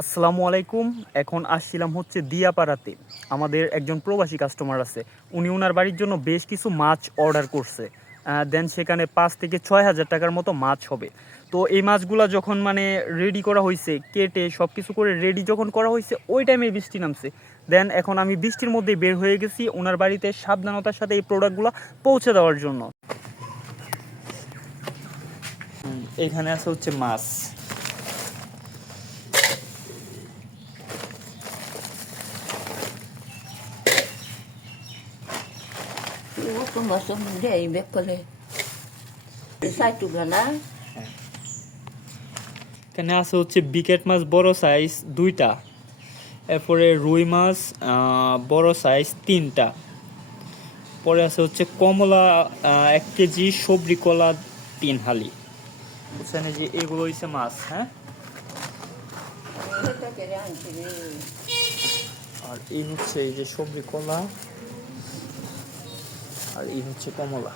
আসসালামু আলাইকুম। এখন আসছিলাম হচ্ছে দিয়াপাড়াতে। আমাদের একজন প্রবাসী কাস্টমার আছে। উনি ওনার বাড়ির জন্য বেশ কিছু মাছ অর্ডার করছে। দেন সেখানে ৫ থেকে ৬ হাজার টাকার মতো মাছ হবে। তো এই মাছগুলা যখন মানে রেডি করা হয়েছে, কেটে সব কিছু করে রেডি যখন করা হয়েছে, ওই টাইমে বৃষ্টি নামছে। দেন এখন আমি বৃষ্টির মধ্যেই বের হয়ে গেছি ওনার বাড়িতে সাবধানতার সাথে এই প্রোডাক্টগুলো পৌঁছে দেওয়ার জন্য। এখানে আছে হচ্ছে মাছ। Ibu masuk dia ibek kole. Sai tu gana. এখানে আছে হচ্ছে বিকেট মাছ বড় সাইজ 2টা, এরপরে রুই মাছ বড় সাইজ 3টা, পরে আছে হচ্ছে কমলা 1 কেজি, সবরি কলা 3 হালি। বুঝছেন, এই যে এগুলো হচ্ছে মাছ। হ্যাঁ, Kita kira anti ni. আর এই হচ্ছে এই যে সবরি কলা, আর এই হচ্ছে কমলা।